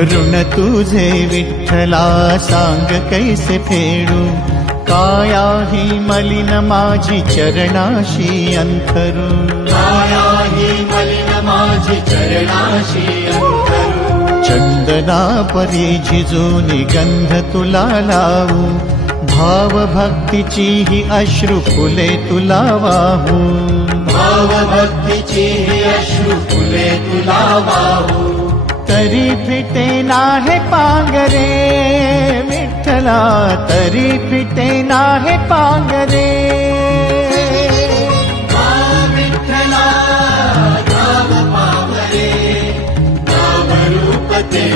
ऋण तुझे विठ्ठला सांग कैसे फेडू, काया ही मलिन माझी चरणाशी अंतरू, काया ही मलिन माझी चरणाशी अंतरू। चंदना परी झिजूनी गंध तुला लावू, भाव भक्तीची ही अश्रु फुले तुला वाहू, भाव भक्तीची ही अश्रु फुले तुला वाहू। तरी फिटे नाहे पांगरे विठ्ठला, तरी फिटे नाहे पांगरे। विठ्ठला नाम पावरे, नाम रूप ते